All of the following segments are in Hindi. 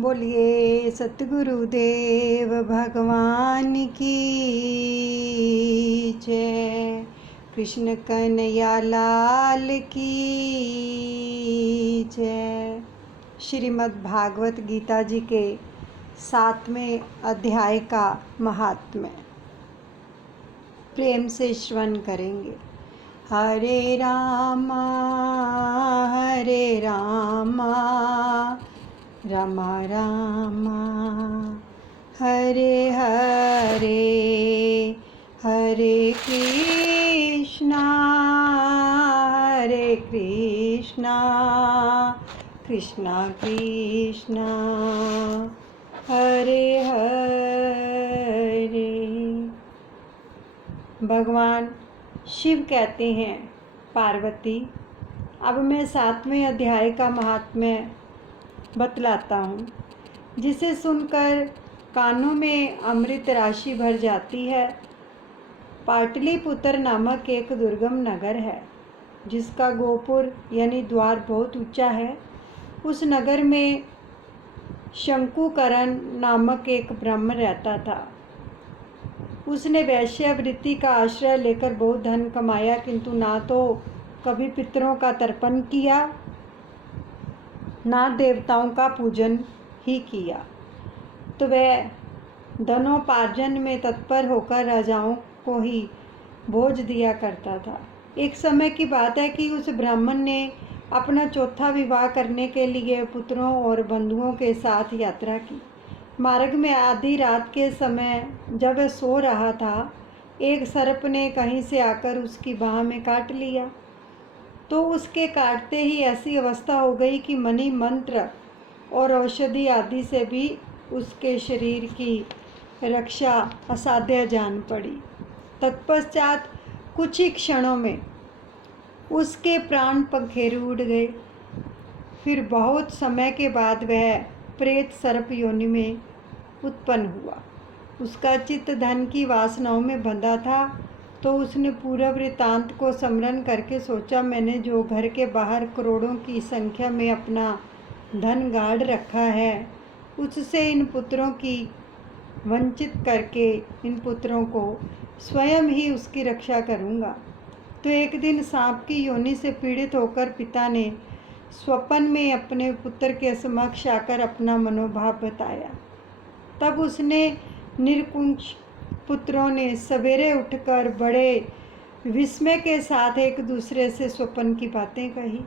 बोलिए सतगुरुदेव भगवान की जय। कृष्ण कन्हैया लाल की जय। श्रीमद् भागवत गीता जी के 7वें अध्याय का महात्म्य प्रेम से श्रवण करेंगे। हरे रामा रामा रामा हरे हरे, हरे कृष्णा कृष्णा कृष्णा हरे हरे। भगवान शिव कहते हैं, पार्वती अब मैं 7वें अध्याय का महात्म्य बतलाता हूँ, जिसे सुनकर कानों में अमृत राशि भर जाती है। पाटलिपुत्र नामक एक दुर्गम नगर है, जिसका गोपुर यानी द्वार बहुत ऊंचा है। उस नगर में शंकुकरण नामक एक ब्राह्मण रहता था। उसने वैश्यावृत्ति का आश्रय लेकर बहुत धन कमाया, किंतु ना तो कभी पितरों का तर्पण किया, ना देवताओं का पूजन ही किया। तो वह धनोपार्जन में तत्पर होकर राजाओं को ही भोज दिया करता था। एक समय की बात है कि उस ब्राह्मण ने अपना चौथा विवाह करने के लिए पुत्रों और बंधुओं के साथ यात्रा की। मार्ग में आधी रात के समय जब वह सो रहा था, एक सर्प ने कहीं से आकर उसकी बाह में काट लिया। तो उसके काटते ही ऐसी अवस्था हो गई कि मणि मंत्र और औषधि आदि से भी उसके शरीर की रक्षा असाध्य जान पड़ी। तत्पश्चात कुछ ही क्षणों में उसके प्राण पखेरु उड़ गए। फिर बहुत समय के बाद वह प्रेत सर्प योनि में उत्पन्न हुआ। उसका चित्त धन की वासनाओं में बंधा था, तो उसने पूरा वृत्तांत को स्मरण करके सोचा, मैंने जो घर के बाहर करोड़ों की संख्या में अपना धन गाड़ रखा है, उससे इन पुत्रों की वंचित करके इन पुत्रों को स्वयं ही उसकी रक्षा करूँगा। तो एक दिन सांप की योनि से पीड़ित होकर पिता ने स्वप्न में अपने पुत्र के समक्ष आकर अपना मनोभाव बताया। तब उसने निरकुंज पुत्रों ने सवेरे उठकर बड़े विस्मय के साथ एक दूसरे से स्वप्न की बातें कही।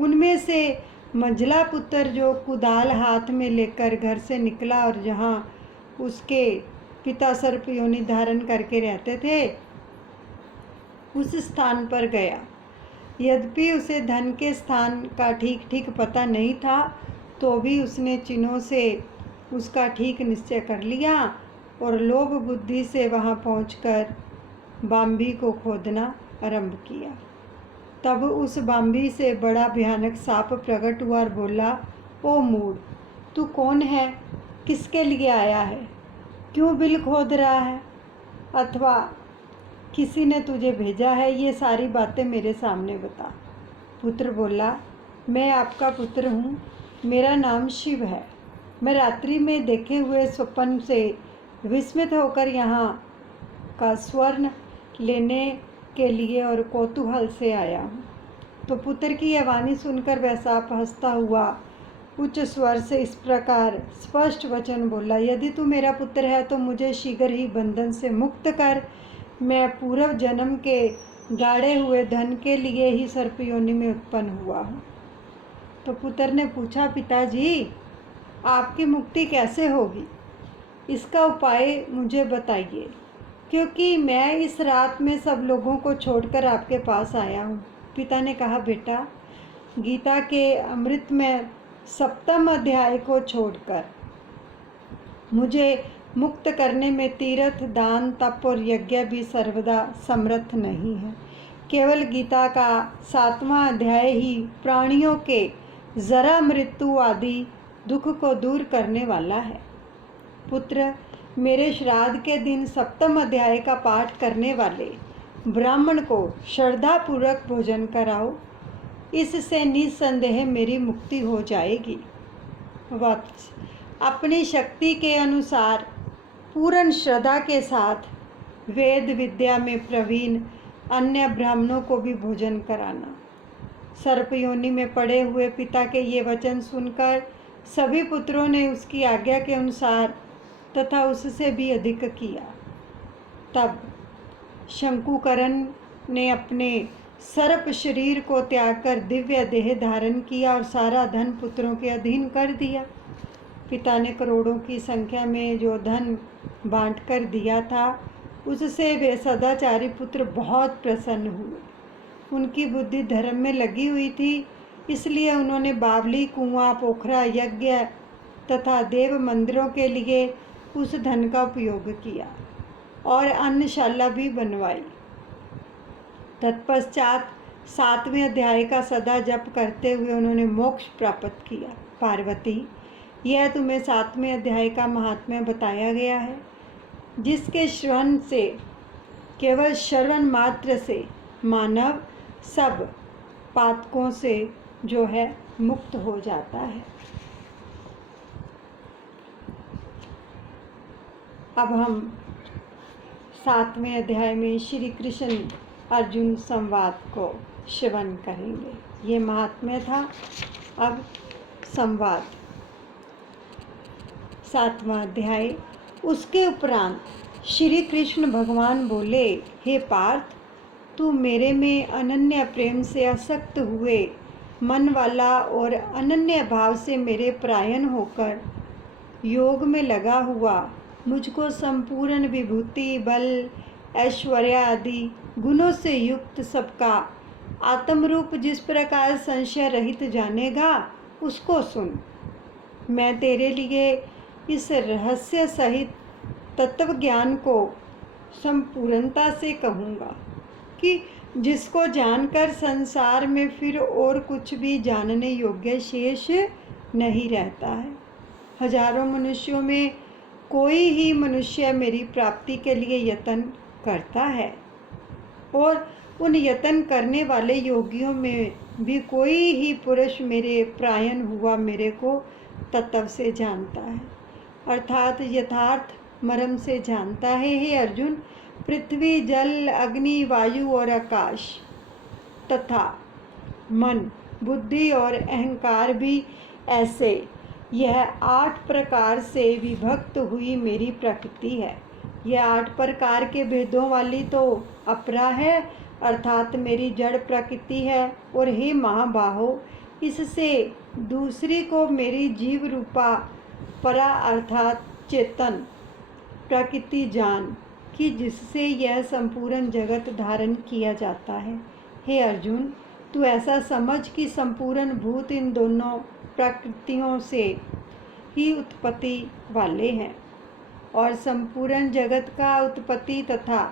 उनमें से मंझला पुत्र जो कुदाल हाथ में लेकर घर से निकला और जहाँ उसके पिता सर्प योनि धारण करके रहते थे, उस स्थान पर गया। यद्यपि उसे धन के स्थान का ठीक ठीक पता नहीं था, तो भी उसने चिन्हों से उसका ठीक निश्चय कर लिया और लोभ बुद्धि से वहां पहुंचकर बाम्बी को खोदना आरंभ किया। तब उस बाम्बी से बड़ा भयानक सांप प्रकट हुआ और बोला, ओ मूढ़, तू कौन है? किसके लिए आया है? क्यों बिल खोद रहा है? अथवा किसी ने तुझे भेजा है? ये सारी बातें मेरे सामने बता। पुत्र बोला, मैं आपका पुत्र हूँ, मेरा नाम शिव है। मैं रात्रि में देखे हुए स्वप्न से विस्मित होकर यहाँ का स्वर्ण लेने के लिए और कौतूहल से आया हूँ। तो पुत्र की यह वाणी सुनकर वह सांप हंसता हुआ उच्च स्वर से इस प्रकार स्पष्ट वचन बोला, यदि तू मेरा पुत्र है तो मुझे शीघ्र ही बंधन से मुक्त कर। मैं पूर्व जन्म के गाड़े हुए धन के लिए ही सर्प योनि में उत्पन्न हुआ हूँ। तो पुत्र ने पूछा, पिताजी, आपकी मुक्ति कैसे होगी? इसका उपाय मुझे बताइए, क्योंकि मैं इस रात में सब लोगों को छोड़कर आपके पास आया हूँ। पिता ने कहा, बेटा, गीता के अमृत में 7वें अध्याय को छोड़कर मुझे मुक्त करने में तीर्थ, दान, तप और यज्ञ भी सर्वदा समर्थ नहीं है। केवल गीता का 7वां अध्याय ही प्राणियों के जरा मृत्यु आदि दुख को दूर करने वाला है। पुत्र, मेरे श्राद्ध के दिन 7वें अध्याय का पाठ करने वाले ब्राह्मण को श्रद्धापूर्वक भोजन कराओ, इससे निस्संदेह मेरी मुक्ति हो जाएगी। वत्स, अपनी शक्ति के अनुसार पूर्ण श्रद्धा के साथ वेद विद्या में प्रवीण अन्य ब्राह्मणों को भी भोजन कराना। सर्प योनि में पड़े हुए पिता के ये वचन सुनकर सभी पुत्रों ने उसकी आज्ञा के अनुसार तथा उससे भी अधिक किया। तब शंकुकरण ने अपने सर्प शरीर को त्याग कर दिव्य देह धारण किया और सारा धन पुत्रों के अधीन कर दिया। पिता ने करोड़ों की संख्या में जो धन बांट कर दिया था, उससे वे सदाचारी पुत्र बहुत प्रसन्न हुए। उनकी बुद्धि धर्म में लगी हुई थी, इसलिए उन्होंने बावली, कुआं, पोखरा, यज्ञ तथा देव मंदिरों के लिए उस धन का उपयोग किया और अन्नशाला भी बनवाई। तत्पश्चात 7वें अध्याय का सदा जप करते हुए उन्होंने मोक्ष प्राप्त किया। पार्वती, यह तुम्हें 7वें अध्याय का महात्म्य बताया गया है, जिसके श्रवण से, केवल श्रवण मात्र से मानव सब पातकों से जो है मुक्त हो जाता है। अब हम 7वें अध्याय में श्री कृष्ण अर्जुन संवाद को श्रवण करेंगे। ये महात्म्य था। अब संवाद 7वां अध्याय। उसके उपरांत श्री कृष्ण भगवान बोले, हे पार्थ, तू मेरे में अनन्य प्रेम से आसक्त हुए मन वाला और अनन्य भाव से मेरे परायण होकर योग में लगा हुआ मुझको संपूर्ण विभूति, बल, ऐश्वर्य आदि गुणों से युक्त सबका आत्मरूप जिस प्रकार संशय रहित जानेगा, उसको सुन। मैं तेरे लिए इस रहस्य सहित तत्व ज्ञान को संपूर्णता से कहूँगा कि जिसको जानकर संसार में फिर और कुछ भी जानने योग्य शेष नहीं रहता है। हजारों मनुष्यों में कोई ही मनुष्य मेरी प्राप्ति के लिए यत्न करता है और उन यत्न करने वाले योगियों में भी कोई ही पुरुष मेरे परायण हुआ मेरे को तत्व से जानता है, अर्थात यथार्थ मर्म से जानता है। हे अर्जुन, पृथ्वी, जल, अग्नि, वायु और आकाश तथा मन, बुद्धि और अहंकार भी ऐसे यह 8 प्रकार से विभक्त हुई मेरी प्रकृति है। यह 8 प्रकार के भेदों वाली तो अपरा है, अर्थात मेरी जड़ प्रकृति है। और हे महाबाहो, इससे दूसरी को मेरी जीव रूपा परा अर्थात चेतन प्रकृति जान कि जिससे यह संपूर्ण जगत धारण किया जाता है। हे अर्जुन, तू ऐसा समझ कि संपूर्ण भूत इन दोनों प्रकृतियों से ही उत्पत्ति वाले हैं और संपूर्ण जगत का उत्पत्ति तथा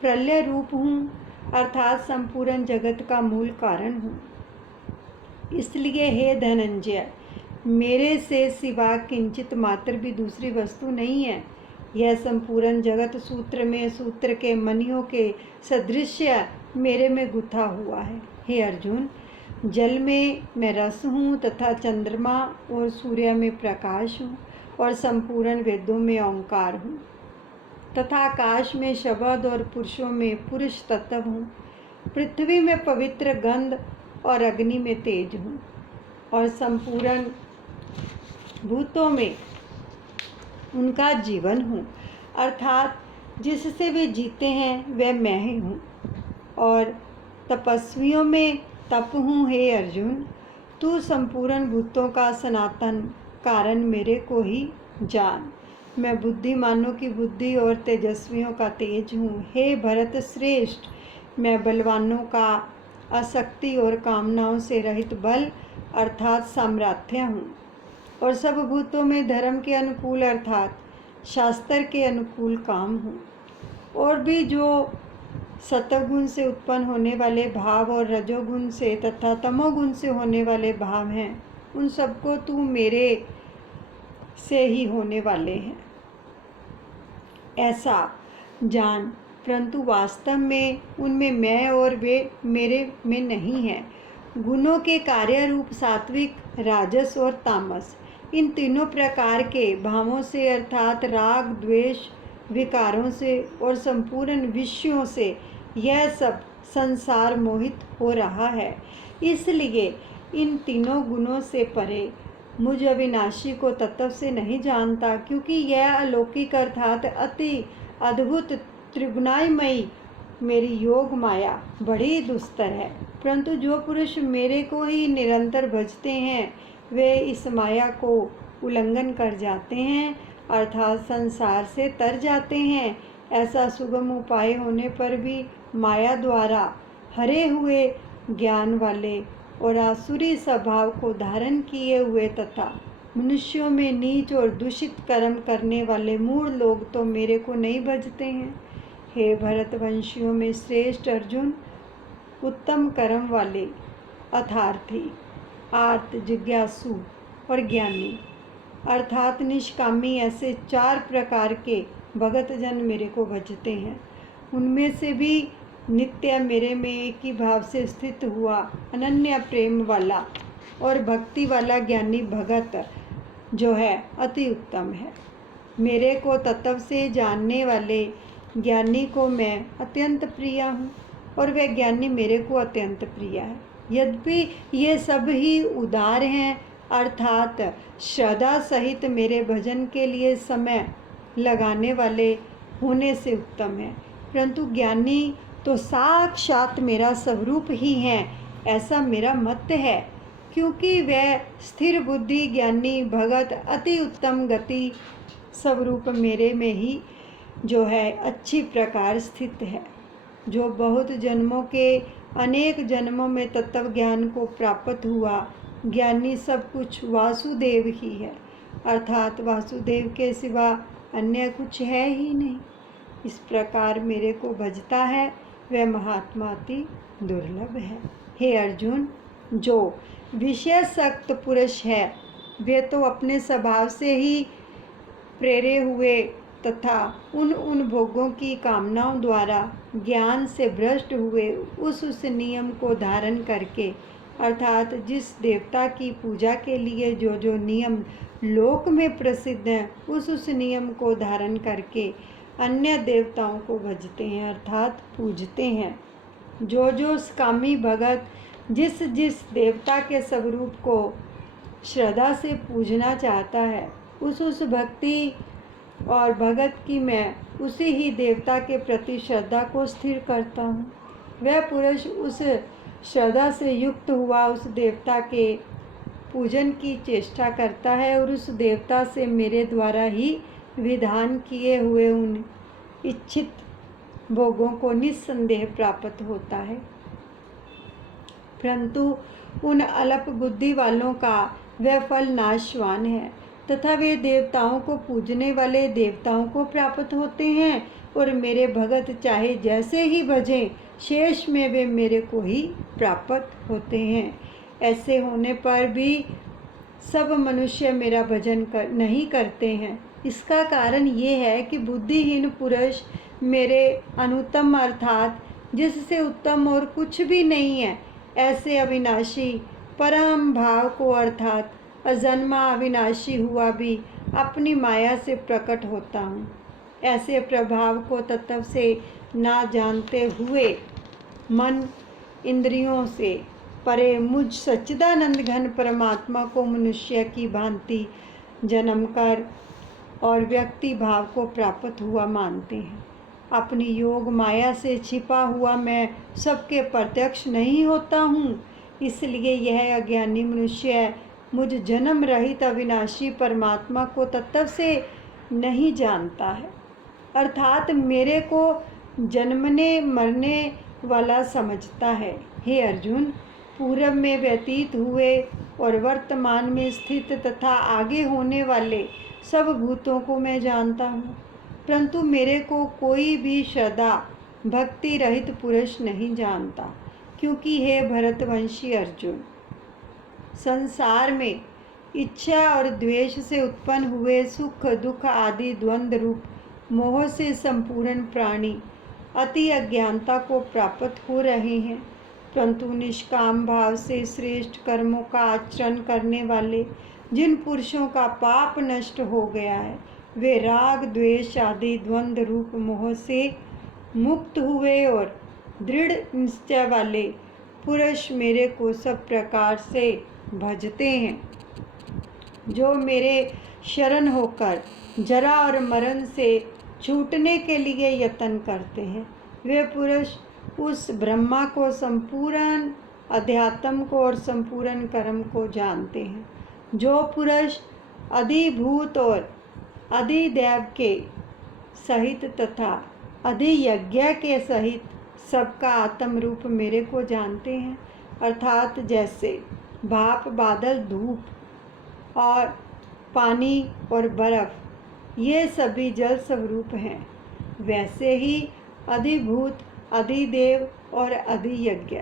प्रलय रूप हूँ, अर्थात संपूर्ण जगत का मूल कारण हूँ। इसलिए हे धनंजय, मेरे से सिवा किंचित मात्र भी दूसरी वस्तु नहीं है। यह संपूर्ण जगत सूत्र में सूत्र के मणियों के सदृश मेरे में गुथा हुआ है। हे अर्जुन, जल में मैं रस हूँ तथा चंद्रमा और सूर्य में प्रकाश हूँ और संपूर्ण वेदों में ओंकार हूँ तथा आकाश में शब्द और पुरुषों में पुरुष तत्व हूँ। पृथ्वी में पवित्र गंध और अग्नि में तेज हूँ और संपूर्ण भूतों में उनका जीवन हूँ, अर्थात जिससे वे जीते हैं वह मैं ही हूँ। और तपस्वियों में तप हूँ। हे अर्जुन, तू संपूर्ण भूतों का सनातन कारण मेरे को ही जान। मैं बुद्धिमानों की बुद्धि और तेजस्वियों का तेज हूँ। हे भरत श्रेष्ठ, मैं बलवानों का आसक्ति और कामनाओं से रहित बल अर्थात सामर्थ्य हूँ और सब भूतों में धर्म के अनुकूल अर्थात शास्त्र के अनुकूल काम हूँ। और भी जो सतोगुण से उत्पन्न होने वाले भाव और रजोगुण से तथा तमोगुण से होने वाले भाव हैं, उन सबको तू मेरे से ही होने वाले हैं ऐसा जान, परंतु वास्तव में उनमें मैं और वे मेरे में नहीं है। गुणों के कार्य रूप सात्विक, राजस और तामस, इन तीनों प्रकार के भावों से अर्थात राग, द्वेष, विकारों से और संपूर्ण विषयों से यह सब संसार मोहित हो रहा है। इसलिए इन तीनों गुणों से परे मुझ अविनाशी को तत्व से नहीं जानता, क्योंकि यह अलौकिक अर्थात अति अद्भुत त्रिगुणामयी मेरी योग माया बड़ी दुस्तर है। परंतु जो पुरुष मेरे को ही निरंतर भजते हैं वे इस माया को उल्लंघन कर जाते हैं अर्थात संसार से तर जाते हैं। ऐसा सुगम उपाय होने पर भी माया द्वारा हरे हुए ज्ञान वाले और आसुरी स्वभाव को धारण किए हुए तथा मनुष्यों में नीच और दूषित कर्म करने वाले मूढ़ लोग तो मेरे को नहीं भजते हैं। हे भरतवंशियों में श्रेष्ठ अर्जुन, उत्तम कर्म वाले अर्थार्थी, आर्त, जिज्ञासु और ज्ञानी अर्थात निष्कामी ऐसे 4 प्रकार के भगत जन मेरे को भजते हैं। उनमें से भी नित्य मेरे में एक ही भाव से स्थित हुआ अनन्य प्रेम वाला और भक्ति वाला ज्ञानी भगत जो है अति उत्तम है। मेरे को तत्व से जानने वाले ज्ञानी को मैं अत्यंत प्रिय हूँ और वह ज्ञानी मेरे को अत्यंत प्रिय है। यद्यपि ये सब ही उदार हैं अर्थात श्रद्धा सहित मेरे भजन के लिए समय लगाने वाले होने से उत्तम है, परंतु ज्ञानी तो साक्षात मेरा स्वरूप ही है, ऐसा मेरा मत है। क्योंकि वह स्थिर बुद्धि ज्ञानी भगत अति उत्तम गति स्वरूप मेरे में ही जो है अच्छी प्रकार स्थित है, जो बहुत जन्मों के अनेक जन्मों में तत्व ज्ञान को प्राप्त हुआ ज्ञानी सब कुछ वासुदेव ही है अर्थात वासुदेव के सिवा अन्य कुछ है ही नहीं। इस प्रकार मेरे को भजता है वह महात्मा अति दुर्लभ है। हे अर्जुन, जो विषयासक्त पुरुष है वे तो अपने स्वभाव से ही प्रेरे हुए तथा उन भोगों की कामनाओं द्वारा ज्ञान से भ्रष्ट हुए उस नियम को धारण करके अर्थात जिस देवता की पूजा के लिए जो नियम लोक में प्रसिद्ध हैं उस नियम को धारण करके अन्य देवताओं को भजते हैं अर्थात पूजते हैं। जो कामी भगत जिस देवता के स्वरूप को श्रद्धा से पूजना चाहता है उस भक्ति और भगत की मैं उसी ही देवता के प्रति श्रद्धा को स्थिर करता हूँ। वह पुरुष उस श्रद्धा से युक्त हुआ उस देवता के पूजन की चेष्टा करता है और उस देवता से मेरे द्वारा ही विधान किए हुए उन इच्छित भोगों को निस्संदेह प्राप्त होता है। परंतु उन अल्प बुद्धि वालों का वह फल नाशवान है तथा वे देवताओं को पूजने वाले देवताओं को प्राप्त होते हैं और मेरे भगत चाहे जैसे ही भजें शेष में वे मेरे को ही प्राप्त होते हैं। ऐसे होने पर भी सब मनुष्य मेरा भजन नहीं करते हैं। इसका कारण ये है कि बुद्धिहीन पुरुष मेरे अनुत्तम अर्थात जिससे उत्तम और कुछ भी नहीं है ऐसे अविनाशी परम भाव को अर्थात अजन्मा अविनाशी हुआ भी अपनी माया से प्रकट होता हूँ। ऐसे प्रभाव को तत्व से ना जानते हुए मन इंद्रियों से परे मुझ सच्चिदानंद घन परमात्मा को मनुष्य की भांति जन्म कर और व्यक्ति भाव को प्राप्त हुआ मानते हैं। अपनी योग माया से छिपा हुआ मैं सबके प्रत्यक्ष नहीं होता हूँ, इसलिए यह अज्ञानी मनुष्य मुझ जन्म रहित अविनाशी परमात्मा को तत्व से नहीं जानता है अर्थात मेरे को जन्मने मरने वाला समझता है। हे अर्जुन, पूर्व में व्यतीत हुए और वर्तमान में स्थित तथा आगे होने वाले सब भूतों को मैं जानता हूँ, परंतु मेरे को कोई भी श्रद्धा भक्ति रहित पुरुष नहीं जानता। क्योंकि हे भरतवंशी अर्जुन, संसार में इच्छा और द्वेष से उत्पन्न हुए सुख दुख आदि द्वंद्व रूप मोह से संपूर्ण प्राणी अति अज्ञानता को प्राप्त हो रहे हैं, परंतु निष्काम भाव से श्रेष्ठ कर्मों का आचरण करने वाले जिन पुरुषों का पाप नष्ट हो गया है वे राग द्वेष आदि द्वंद्व रूप मोह से मुक्त हुए और दृढ़ निश्चय वाले पुरुष मेरे को सब प्रकार से भजते हैं। जो मेरे शरण होकर जरा और मरण से छूटने के लिए यत्न करते हैं वे पुरुष उस ब्रह्मा को संपूर्ण अध्यात्म को और संपूर्ण कर्म को जानते हैं। जो पुरुष अधिभूत और अधिदैव के सहित तथा अधियज्ञ के सहित सबका आत्म रूप मेरे को जानते हैं, अर्थात जैसे भाप बादल धूप और पानी और बर्फ ये सभी जल स्वरूप हैं, वैसे ही अधिभूत अधिदेव और अधियज्ञ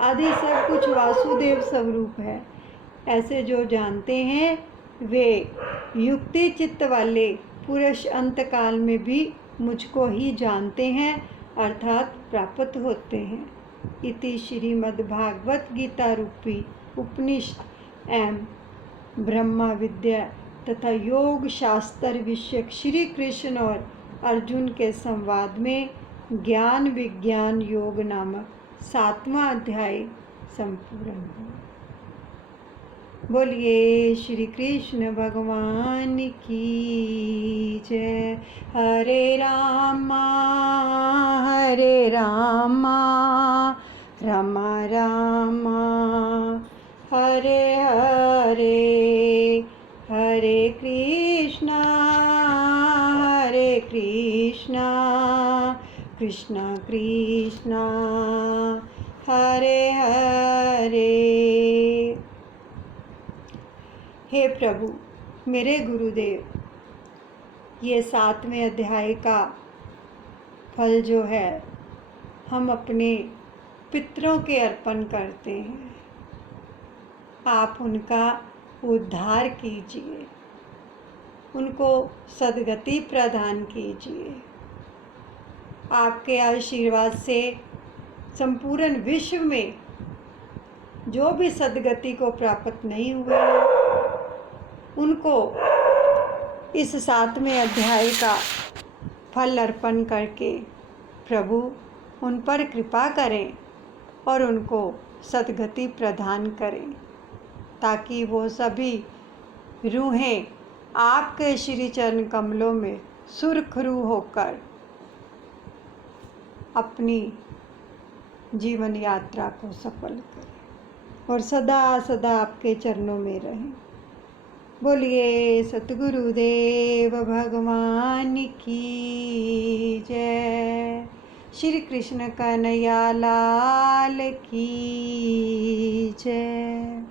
आदि सब कुछ वासुदेव स्वरूप है। ऐसे जो जानते हैं वे युक्ति चित्त वाले पुरुष अंत काल में भी मुझको ही जानते हैं, अर्थात प्राप्त होते हैं। इति श्रीमद्भागवत गीता रूपी उपनिषद एवं ब्रह्मा विद्या तथा योग शास्त्र विषय श्री कृष्ण और अर्जुन के संवाद में ज्ञान विज्ञान योग नामक 7वां अध्याय संपूर्ण हुआ। बोलिए श्री कृष्ण भगवान की जय। हरे रामा रामा रामा हरे हरे, हरे कृष्णा कृष्णा कृष्णा हरे हरे। हे प्रभु मेरे गुरुदेव, ये 7वें अध्याय का फल जो है हम अपने पितरों के अर्पण करते हैं। आप उनका उद्धार कीजिए, उनको सद्गति प्रदान कीजिए। आपके आशीर्वाद से संपूर्ण विश्व में जो भी सद्गति को प्राप्त नहीं हुए उनको इस 7वें अध्याय का फल अर्पण करके प्रभु उन पर कृपा करें और उनको सद्गति प्रदान करें, ताकि वो सभी रूहें आपके श्री चरण कमलों में सुरखरू होकर अपनी जीवन यात्रा को सफल करें और सदा सदा आपके चरणों में रहें। बोलिए सतगुरुदेव भगवान की जय। श्री कृष्ण कन्हैया लाल की जय।